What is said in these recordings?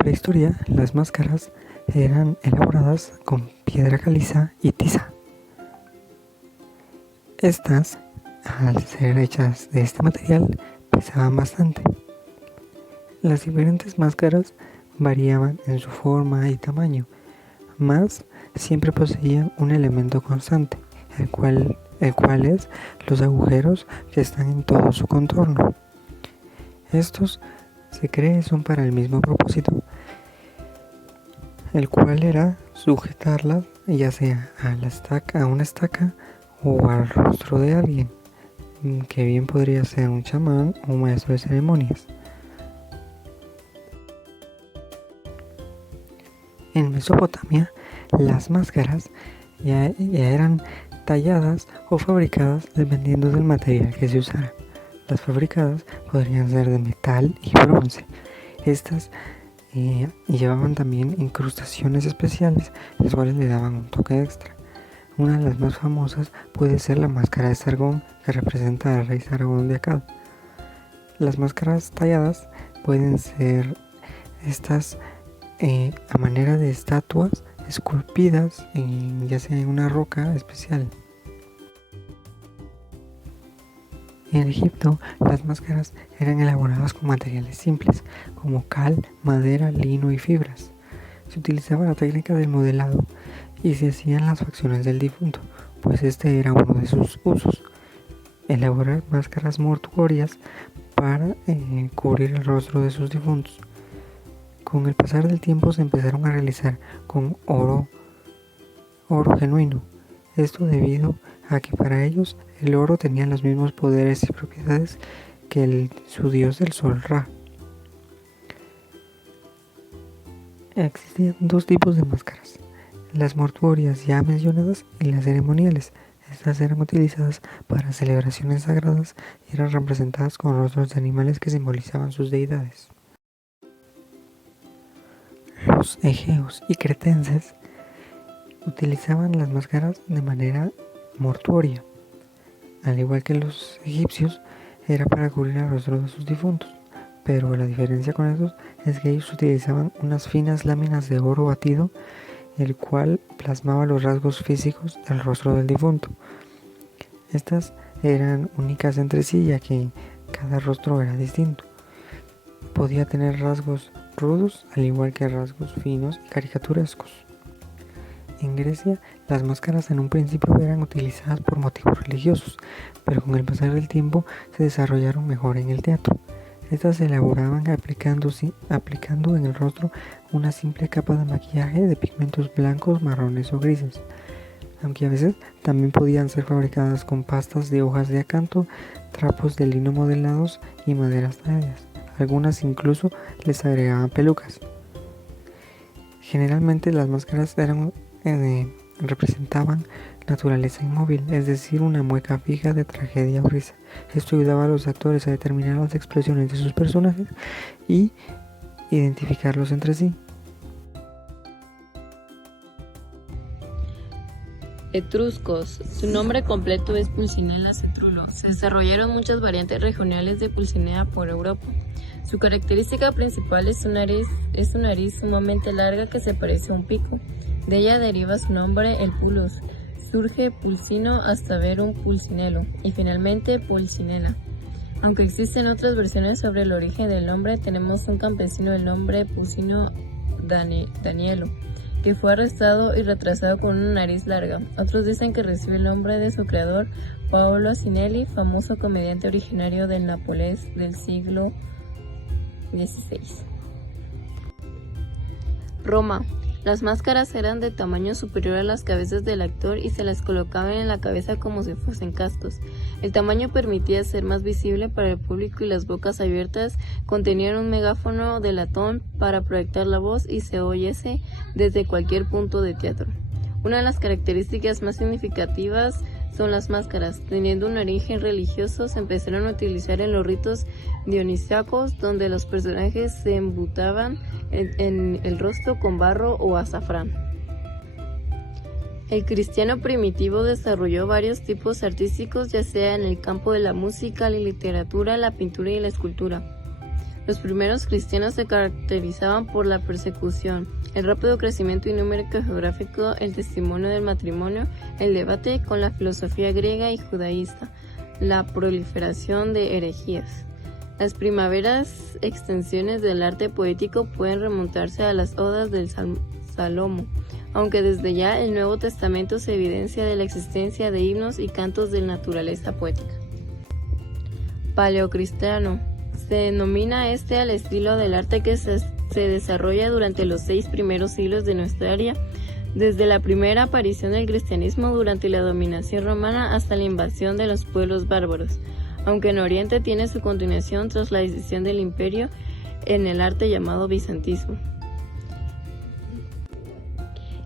prehistoria, las máscaras eran elaboradas con piedra caliza y tiza. Estas, al ser hechas de este material, pesaban bastante. Las diferentes máscaras variaban en su forma y tamaño, mas siempre poseían un elemento constante, el cual es los agujeros que están en todo su contorno. Estos se cree son para el mismo propósito, el cual era sujetarlas ya sea a una estaca o al rostro de alguien, que bien podría ser un chamán o un maestro de ceremonias. En Mesopotamia, las máscaras ya eran talladas o fabricadas dependiendo del material que se usara. Las fabricadas podrían ser de metal y bronce. Estas llevaban también incrustaciones especiales, las cuales le daban un toque extra. Una de las más famosas puede ser la máscara de Sargón, que representa al rey Sargón de Akkad. Las máscaras talladas pueden ser estas a manera de estatuas esculpidas ya sea en una roca especial. En Egipto, las máscaras eran elaboradas con materiales simples, como cal, madera, lino y fibras. Se utilizaba la técnica del modelado y se hacían las facciones del difunto, pues este era uno de sus usos. Elaborar máscaras mortuorias para cubrir el rostro de sus difuntos. Con el pasar del tiempo se empezaron a realizar con oro genuino. Esto debido a que para ellos el oro tenía los mismos poderes y propiedades que su dios del sol Ra. Existían dos tipos de máscaras, las mortuorias ya mencionadas y las ceremoniales. Estas eran utilizadas para celebraciones sagradas y eran representadas con rostros de animales que simbolizaban sus deidades. Los egeos y cretenses utilizaban las máscaras de manera mortuoria, al igual que los egipcios, era para cubrir el rostro de sus difuntos, pero la diferencia con estos es que ellos utilizaban unas finas láminas de oro batido, el cual plasmaba los rasgos físicos del rostro del difunto. Estas eran únicas entre sí, ya que cada rostro era distinto. Podía tener rasgos rudos, al igual que rasgos finos y caricaturescos. En Grecia, las máscaras en un principio eran utilizadas por motivos religiosos, pero con el pasar del tiempo se desarrollaron mejor en el teatro. Estas se elaboraban aplicando en el rostro una simple capa de maquillaje de pigmentos blancos, marrones o grises, aunque a veces también podían ser fabricadas con pastas de hojas de acanto, trapos de lino modelados y maderas talladas. Algunas incluso les agregaban pelucas. Generalmente las máscaras representaban naturaleza inmóvil, es decir, una mueca fija de tragedia o risa. Esto ayudaba a los actores a determinar las expresiones de sus personajes y identificarlos entre sí. Etruscos. Su nombre completo es Pulcinella citrulo. Se desarrollaron muchas variantes regionales de Pulcinella por Europa. Su característica principal es su nariz sumamente larga que se parece a un pico. De ella deriva su nombre, el pulus. Surge pulcino hasta ver un pulcinelo y finalmente pulcinella. Aunque existen otras versiones sobre el origen del nombre, tenemos un campesino del nombre Pulcino Danielo, que fue arrestado y retrasado con una nariz larga. Otros dicen que recibe el nombre de su creador, Paolo Asinelli, famoso comediante originario del Nápoles del siglo XVI. Roma. Las máscaras eran de tamaño superior a las cabezas del actor y se las colocaban en la cabeza como si fuesen cascos. El tamaño permitía ser más visible para el público y las bocas abiertas contenían un megáfono de latón para proyectar la voz y se oyese desde cualquier punto de teatro. Una de las características más significativas son las máscaras. Teniendo un origen religioso, se empezaron a utilizar en los ritos dionisíacos, donde los personajes se embutaban en el rostro con barro o azafrán. El cristiano primitivo desarrolló varios tipos artísticos, ya sea en el campo de la música, la literatura, la pintura y la escultura. Los primeros cristianos se caracterizaban por la persecución, el rápido crecimiento numérico geográfico, el testimonio del matrimonio, el debate con la filosofía griega y judaísta, la proliferación de herejías. Las primeras extensiones del arte poético pueden remontarse a las odas del Salomo, aunque desde ya el Nuevo Testamento se evidencia de la existencia de himnos y cantos de naturaleza poética. Paleocristiano. Se denomina al estilo del arte que se desarrolla durante los 6 primeros siglos de nuestra era, desde la primera aparición del cristianismo durante la dominación romana hasta la invasión de los pueblos bárbaros, aunque en Oriente tiene su continuación tras la decisión del imperio en el arte llamado bizantismo.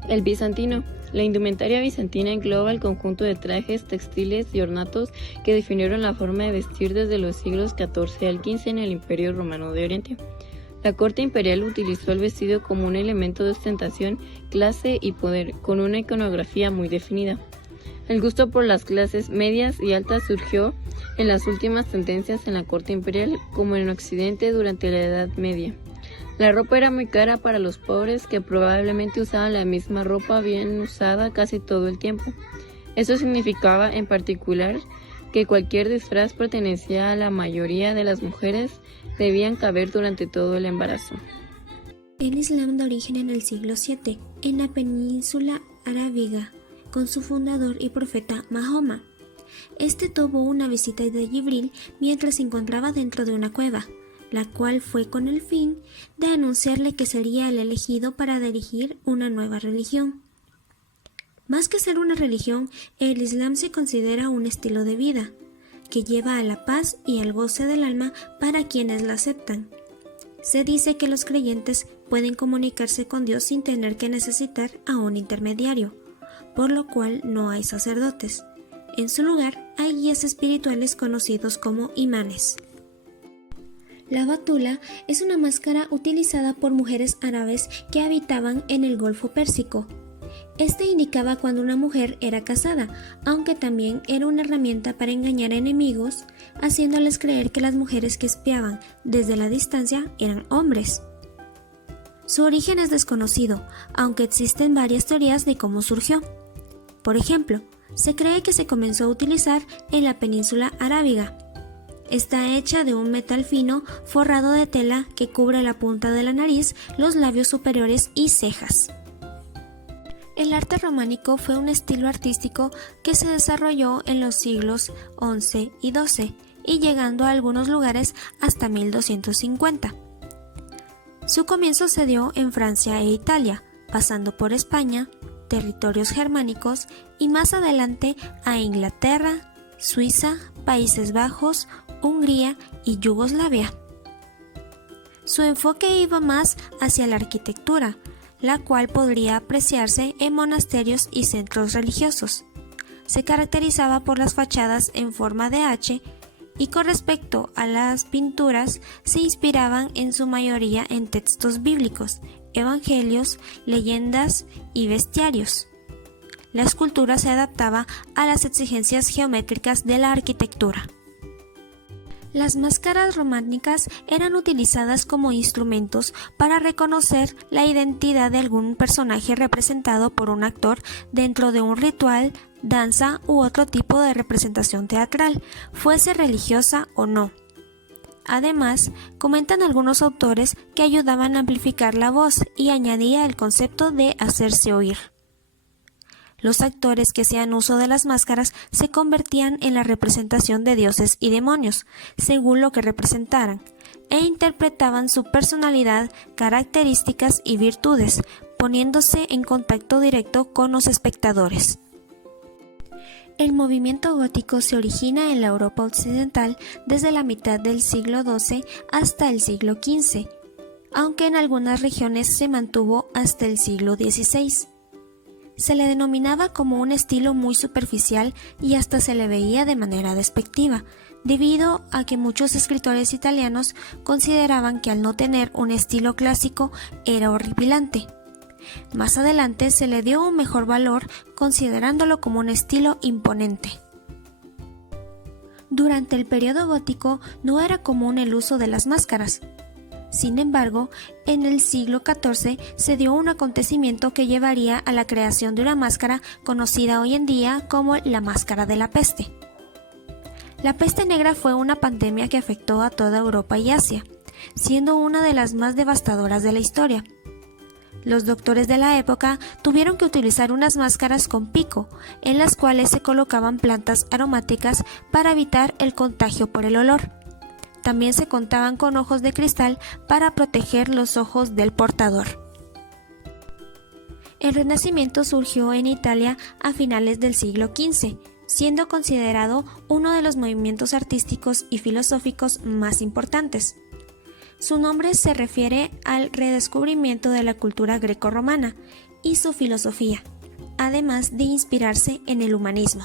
El bizantino. La indumentaria bizantina engloba el conjunto de trajes, textiles y ornatos que definieron la forma de vestir desde los siglos XIV al XV en el Imperio Romano de Oriente. La corte imperial utilizó el vestido como un elemento de ostentación, clase y poder, con una iconografía muy definida. El gusto por las clases medias y altas surgió en las últimas tendencias en la corte imperial, como en Occidente durante la Edad Media. La ropa era muy cara para los pobres, que probablemente usaban la misma ropa bien usada casi todo el tiempo. Eso significaba, en particular, que cualquier disfraz pertenecía a la mayoría de las mujeres, debían caber durante todo el embarazo. El Islam da origen en el siglo VII, en la península arábiga, con su fundador y profeta Mahoma. Este tuvo una visita de Jibril mientras se encontraba dentro de una cueva, la cual fue con el fin de anunciarle que sería el elegido para dirigir una nueva religión. Más que ser una religión, el Islam se considera un estilo de vida, que lleva a la paz y al goce del alma para quienes la aceptan. Se dice que los creyentes pueden comunicarse con Dios sin tener que necesitar a un intermediario, por lo cual no hay sacerdotes. En su lugar, hay guías espirituales conocidos como imanes. La batula es una máscara utilizada por mujeres árabes que habitaban en el Golfo Pérsico. Este indicaba cuando una mujer era casada, aunque también era una herramienta para engañar enemigos, haciéndoles creer que las mujeres que espiaban desde la distancia eran hombres. Su origen es desconocido, aunque existen varias teorías de cómo surgió. Por ejemplo, se cree que se comenzó a utilizar en la península arábiga. Está hecha de un metal fino forrado de tela que cubre la punta de la nariz, los labios superiores y cejas. El arte románico fue un estilo artístico que se desarrolló en los siglos XI y XII y llegando a algunos lugares hasta 1250. Su comienzo se dio en Francia e Italia, pasando por España, territorios germánicos y más adelante a Inglaterra, Suiza, Países Bajos, Hungría y Yugoslavia. Su enfoque iba más hacia la arquitectura, la cual podría apreciarse en monasterios y centros religiosos. Se caracterizaba por las fachadas en forma de H y con respecto a las pinturas se inspiraban en su mayoría en textos bíblicos, evangelios, leyendas y bestiarios. La escultura se adaptaba a las exigencias geométricas de la arquitectura. Las máscaras románicas eran utilizadas como instrumentos para reconocer la identidad de algún personaje representado por un actor dentro de un ritual, danza u otro tipo de representación teatral, fuese religiosa o no. Además, comentan algunos autores que ayudaban a amplificar la voz y añadía el concepto de hacerse oír. Los actores que hacían uso de las máscaras se convertían en la representación de dioses y demonios, según lo que representaran, e interpretaban su personalidad, características y virtudes, poniéndose en contacto directo con los espectadores. El movimiento gótico se origina en la Europa occidental desde la mitad del siglo XII hasta el siglo XV, aunque en algunas regiones se mantuvo hasta el siglo XVI. Se le denominaba como un estilo muy superficial y hasta se le veía de manera despectiva, debido a que muchos escritores italianos consideraban que al no tener un estilo clásico era horripilante. Más adelante se le dio un mejor valor considerándolo como un estilo imponente. Durante el periodo gótico no era común el uso de las máscaras. Sin embargo, en el siglo XIV se dio un acontecimiento que llevaría a la creación de una máscara conocida hoy en día como la máscara de la peste. La peste negra fue una pandemia que afectó a toda Europa y Asia, siendo una de las más devastadoras de la historia. Los doctores de la época tuvieron que utilizar unas máscaras con pico, en las cuales se colocaban plantas aromáticas para evitar el contagio por el olor. También se contaban con ojos de cristal para proteger los ojos del portador. El Renacimiento surgió en Italia a finales del siglo XV, siendo considerado uno de los movimientos artísticos y filosóficos más importantes. Su nombre se refiere al redescubrimiento de la cultura grecorromana y su filosofía, además de inspirarse en el humanismo.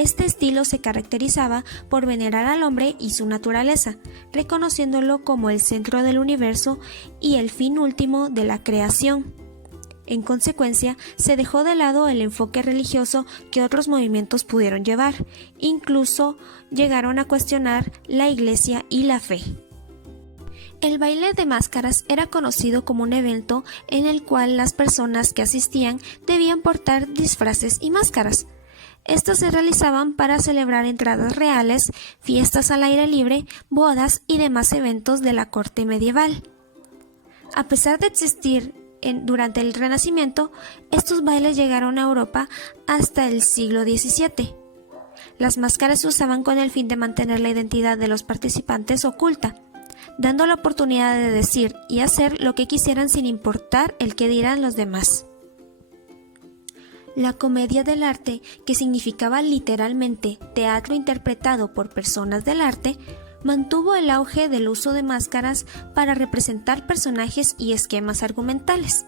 Este estilo se caracterizaba por venerar al hombre y su naturaleza, reconociéndolo como el centro del universo y el fin último de la creación. En consecuencia, se dejó de lado el enfoque religioso que otros movimientos pudieron llevar, incluso llegaron a cuestionar la Iglesia y la fe. El baile de máscaras era conocido como un evento en el cual las personas que asistían debían portar disfraces y máscaras. Estos se realizaban para celebrar entradas reales, fiestas al aire libre, bodas y demás eventos de la corte medieval. A pesar de existir durante el Renacimiento, estos bailes llegaron a Europa hasta el siglo XVII. Las máscaras se usaban con el fin de mantener la identidad de los participantes oculta, dando la oportunidad de decir y hacer lo que quisieran sin importar el que dirán los demás. La comedia del arte, que significaba literalmente teatro interpretado por personas del arte, mantuvo el auge del uso de máscaras para representar personajes y esquemas argumentales.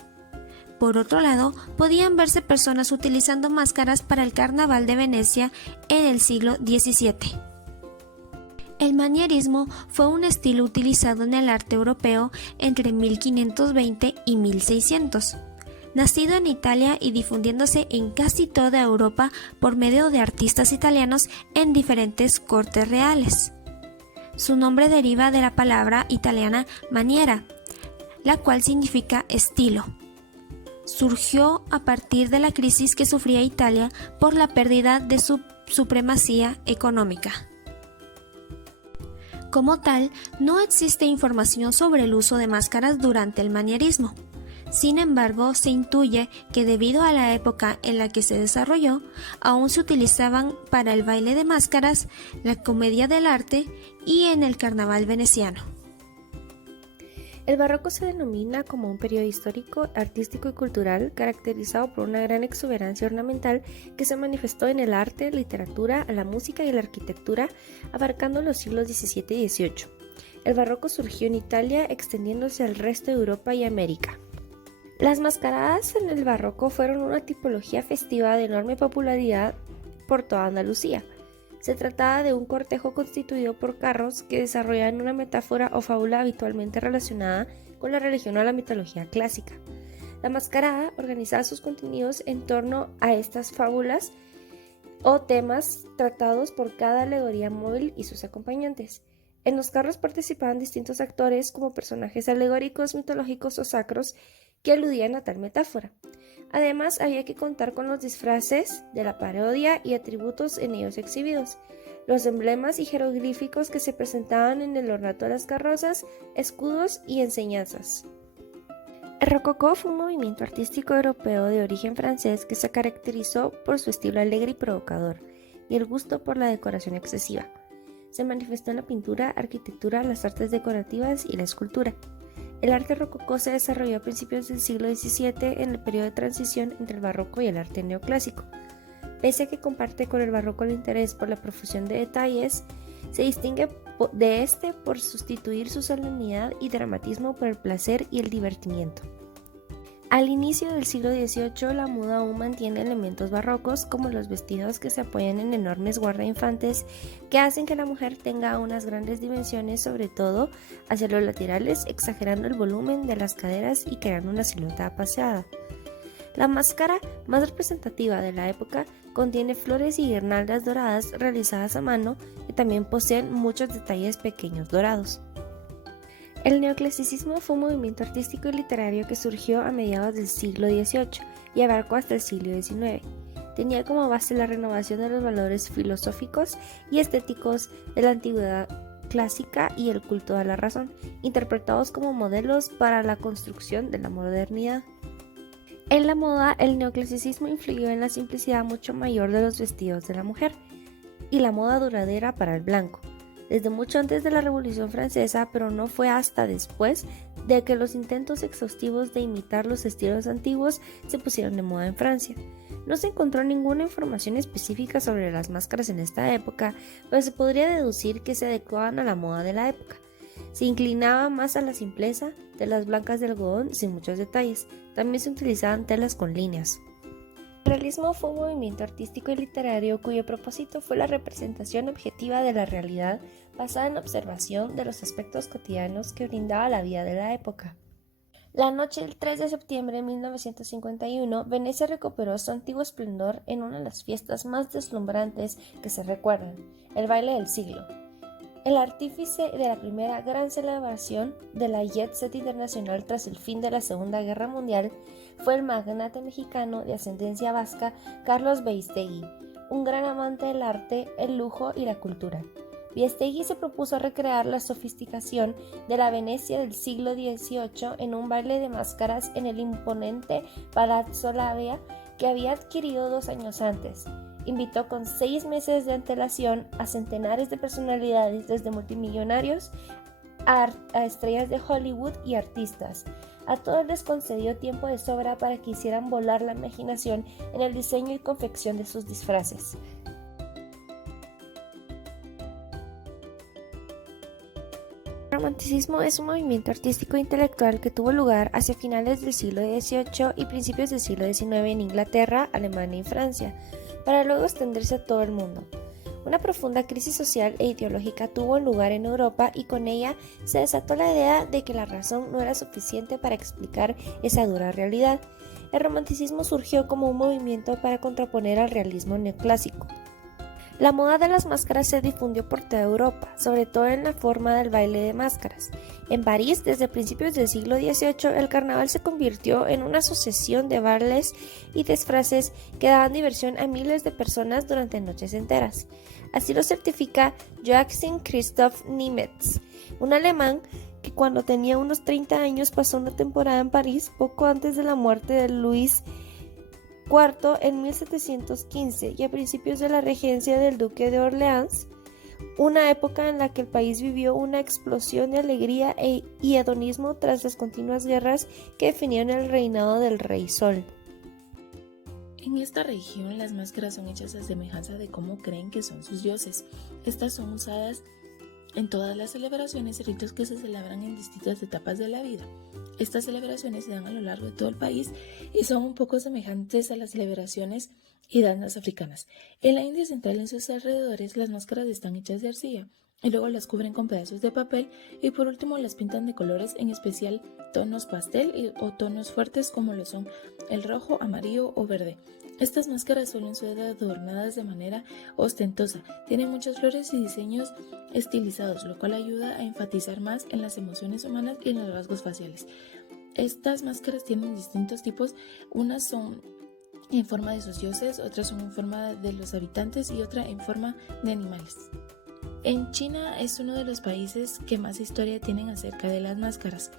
Por otro lado, podían verse personas utilizando máscaras para el Carnaval de Venecia en el siglo XVII. El manierismo fue un estilo utilizado en el arte europeo entre 1520 y 1600. Nacido en Italia y difundiéndose en casi toda Europa por medio de artistas italianos en diferentes cortes reales. Su nombre deriva de la palabra italiana maniera, la cual significa estilo. Surgió a partir de la crisis que sufría Italia por la pérdida de su supremacía económica. Como tal, no existe información sobre el uso de máscaras durante el manierismo. Sin embargo, se intuye que debido a la época en la que se desarrolló, aún se utilizaban para el baile de máscaras, la comedia del arte y en el carnaval veneciano. El barroco se denomina como un periodo histórico, artístico y cultural caracterizado por una gran exuberancia ornamental que se manifestó en el arte, literatura, la música y la arquitectura, abarcando los siglos XVII y XVIII. El barroco surgió en Italia, extendiéndose al resto de Europa y América. Las mascaradas en el barroco fueron una tipología festiva de enorme popularidad por toda Andalucía. Se trataba de un cortejo constituido por carros que desarrollaban una metáfora o fábula habitualmente relacionada con la religión o la mitología clásica. La mascarada organizaba sus contenidos en torno a estas fábulas o temas tratados por cada alegoría móvil y sus acompañantes. En los carros participaban distintos actores como personajes alegóricos, mitológicos o sacros que aludían a tal metáfora. Además, había que contar con los disfraces de la parodia y atributos en ellos exhibidos, los emblemas y jeroglíficos que se presentaban en el ornato de las carrozas, escudos y enseñanzas. El rococó fue un movimiento artístico europeo de origen francés que se caracterizó por su estilo alegre y provocador, y el gusto por la decoración excesiva. Se manifestó en la pintura, arquitectura, las artes decorativas y la escultura. El arte rococó se desarrolló a principios del siglo XVII en el periodo de transición entre el barroco y el arte neoclásico. Pese a que comparte con el barroco el interés por la profusión de detalles, se distingue de este por sustituir su solemnidad y dramatismo por el placer y el divertimiento. Al inicio del siglo XVIII, la moda aún mantiene elementos barrocos como los vestidos que se apoyan en enormes guardainfantes que hacen que la mujer tenga unas grandes dimensiones, sobre todo hacia los laterales, exagerando el volumen de las caderas y creando una silueta apaseada. La máscara más representativa de la época contiene flores y guirnaldas doradas realizadas a mano que también poseen muchos detalles pequeños dorados. El neoclasicismo fue un movimiento artístico y literario que surgió a mediados del siglo XVIII y abarcó hasta el siglo XIX. Tenía como base la renovación de los valores filosóficos y estéticos de la antigüedad clásica y el culto a la razón, interpretados como modelos para la construcción de la modernidad. En la moda, el neoclasicismo influyó en la simplicidad mucho mayor de los vestidos de la mujer y la moda duradera para el blanco, desde mucho antes de la Revolución Francesa, pero no fue hasta después de que los intentos exhaustivos de imitar los estilos antiguos se pusieron de moda en Francia. No se encontró ninguna información específica sobre las máscaras en esta época, pero se podría deducir que se adecuaban a la moda de la época. Se inclinaba más a la simpleza, telas blancas de algodón sin muchos detalles. También se utilizaban telas con líneas. El realismo fue un movimiento artístico y literario cuyo propósito fue la representación objetiva de la realidad basada en la observación de los aspectos cotidianos que brindaba la vida de la época. La noche del 3 de septiembre de 1951, Venecia recuperó su antiguo esplendor en una de las fiestas más deslumbrantes que se recuerdan, el baile del siglo. El artífice de la primera gran celebración de la Jet Set internacional tras el fin de la Segunda Guerra Mundial fue el magnate mexicano de ascendencia vasca Carlos Beistegui, un gran amante del arte, el lujo y la cultura. Beistegui se propuso recrear la sofisticación de la Venecia del siglo XVIII en un baile de máscaras en el imponente Palazzo Lavia que había adquirido 2 años antes. Invitó con 6 meses de antelación a centenares de personalidades, desde multimillonarios a estrellas de Hollywood y artistas. A todos les concedió tiempo de sobra para que hicieran volar la imaginación en el diseño y confección de sus disfraces. El romanticismo es un movimiento artístico e intelectual que tuvo lugar hacia finales del siglo XVIII y principios del siglo XIX en Inglaterra, Alemania y Francia, para luego extenderse a todo el mundo. Una profunda crisis social e ideológica tuvo lugar en Europa y con ella se desató la idea de que la razón no era suficiente para explicar esa dura realidad. El romanticismo surgió como un movimiento para contraponer al realismo neoclásico. La moda de las máscaras se difundió por toda Europa, sobre todo en la forma del baile de máscaras. En París, desde principios del siglo XVIII, el carnaval se convirtió en una sucesión de bailes y disfraces que daban diversión a miles de personas durante noches enteras. Así lo certifica Joachim Christoph Niemetz, un alemán que cuando tenía unos 30 años pasó una temporada en París poco antes de la muerte de Luis IV en 1715 y a principios de la regencia del duque de Orleans, una época en la que el país vivió una explosión de alegría y hedonismo tras las continuas guerras que definieron el reinado del Rey Sol. En esta región las máscaras son hechas a semejanza de cómo creen que son sus dioses. Estas son usadas en todas las celebraciones y ritos que se celebran en distintas etapas de la vida. Estas celebraciones se dan a lo largo de todo el país y son un poco semejantes a las celebraciones y danzas africanas. En la India central, en sus alrededores, las máscaras están hechas de arcilla y luego las cubren con pedazos de papel y por último las pintan de colores, en especial tonos pastel o tonos fuertes como lo son el rojo, amarillo o verde. Estas máscaras suelen ser adornadas de manera ostentosa, tienen muchas flores y diseños estilizados, lo cual ayuda a enfatizar más en las emociones humanas y en los rasgos faciales. Estas máscaras tienen distintos tipos, unas son en forma de sus dioses, otras son en forma de los habitantes y otra en forma de animales. En China es uno de los países que más historia tienen acerca de las máscaras.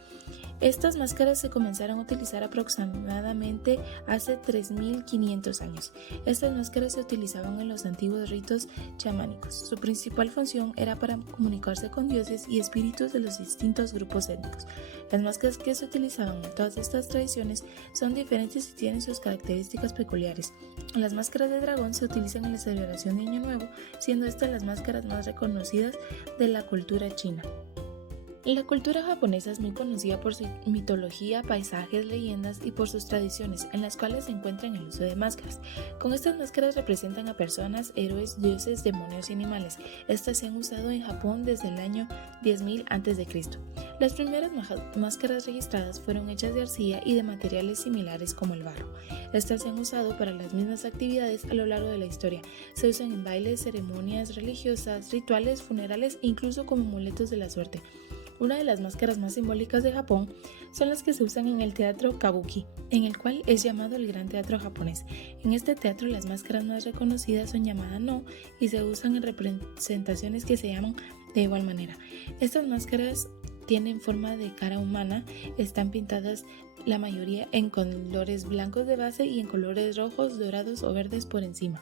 Estas máscaras se comenzaron a utilizar aproximadamente hace 3.500 años. Estas máscaras se utilizaban en los antiguos ritos chamánicos. Su principal función era para comunicarse con dioses y espíritus de los distintos grupos étnicos. Las máscaras que se utilizaban en todas estas tradiciones son diferentes y tienen sus características peculiares. Las máscaras de dragón se utilizan en la celebración de Año Nuevo, siendo estas las máscaras más reconocidas de la cultura china. La cultura japonesa es muy conocida por su mitología, paisajes, leyendas y por sus tradiciones, en las cuales se encuentran el uso de máscaras. Con estas máscaras representan a personas, héroes, dioses, demonios y animales. Estas se han usado en Japón desde el año 10.000 a.C. Las primeras máscaras registradas fueron hechas de arcilla y de materiales similares como el barro. Estas se han usado para las mismas actividades a lo largo de la historia. Se usan en bailes, ceremonias religiosas, rituales, funerales e incluso como amuletos de la suerte. Una de las máscaras más simbólicas de Japón son las que se usan en el teatro kabuki, en el cual es llamado el Gran Teatro japonés. En este teatro las máscaras más reconocidas son llamadas no y se usan en representaciones que se llaman de igual manera. Estas máscaras tienen forma de cara humana, están pintadas la mayoría en colores blancos de base y en colores rojos, dorados o verdes por encima.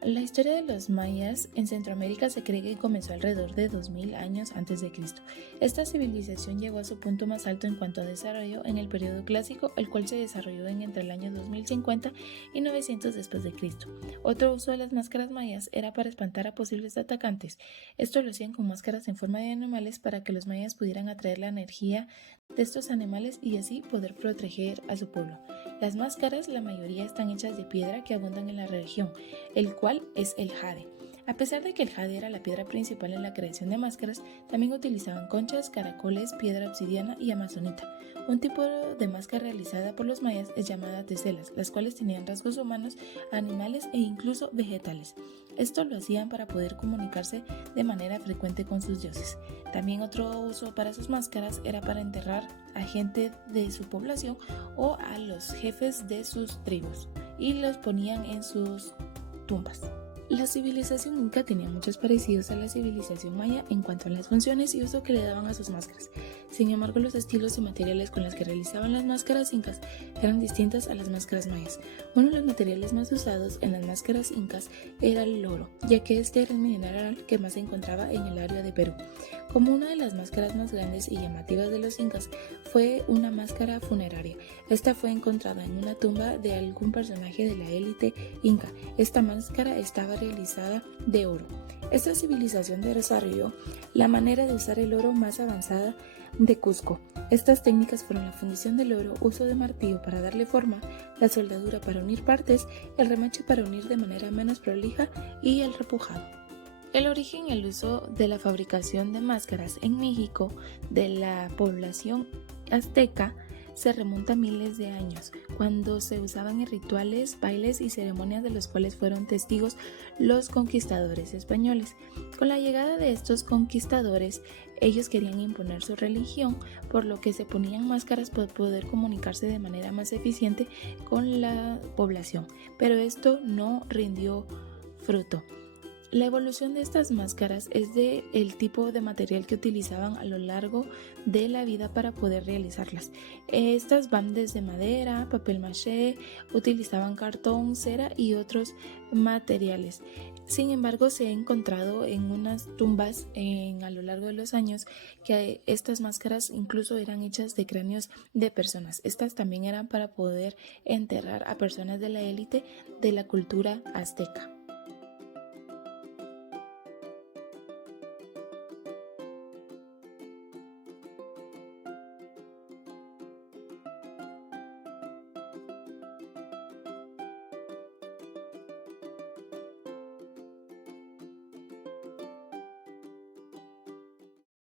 La historia de los mayas en Centroamérica se cree que comenzó alrededor de 2000 años antes de Cristo. Esta civilización llegó a su punto más alto en cuanto a desarrollo en el periodo clásico, el cual se desarrolló entre el año 2050 y 900 después de Cristo. Otro uso de las máscaras mayas era para espantar a posibles atacantes. Esto lo hacían con máscaras en forma de animales para que los mayas pudieran atraer la energía de estos animales y así poder proteger a su pueblo. Las máscaras, la mayoría están hechas de piedra que abundan en la región, el cual es el jade. A pesar de que el jade era la piedra principal en la creación de máscaras, también utilizaban conchas, caracoles, piedra obsidiana y amazonita. Un tipo de máscara realizada por los mayas es llamada teselas, las cuales tenían rasgos humanos, animales e incluso vegetales. Esto lo hacían para poder comunicarse de manera frecuente con sus dioses. También otro uso para sus máscaras era para enterrar a gente de su población o a los jefes de sus tribus y los ponían en sus tumbas. La civilización inca tenía muchos parecidos a la civilización maya en cuanto a las funciones y uso que le daban a sus máscaras. Sin embargo, los estilos y materiales con los que realizaban las máscaras incas eran distintas a las máscaras mayas. Uno de los materiales más usados en las máscaras incas era el oro, ya que este era el mineral que más se encontraba en el área de Perú. Como una de las máscaras más grandes y llamativas de los incas fue una máscara funeraria. Esta fue encontrada en una tumba de algún personaje de la élite inca. Esta máscara estaba realizada de oro. Esta civilización desarrolló la manera de usar el oro más avanzada de Cusco. Estas técnicas fueron la fundición del oro, uso de martillo para darle forma, la soldadura para unir partes, el remache para unir de manera menos prolija y el repujado. El origen y el uso de la fabricación de máscaras en México de la población azteca se remonta a miles de años, cuando se usaban en rituales, bailes y ceremonias de los cuales fueron testigos los conquistadores españoles. Con la llegada de estos conquistadores, ellos querían imponer su religión, por lo que se ponían máscaras para poder comunicarse de manera más eficiente con la población, pero esto no rindió fruto. La evolución de estas máscaras es del tipo de material que utilizaban a lo largo de la vida para poder realizarlas. Estas van desde madera, papel maché, utilizaban cartón, cera y otros materiales. Sin embargo, se ha encontrado en unas tumbas a lo largo de los años que estas máscaras incluso eran hechas de cráneos de personas. Estas también eran para poder enterrar a personas de la élite de la cultura azteca.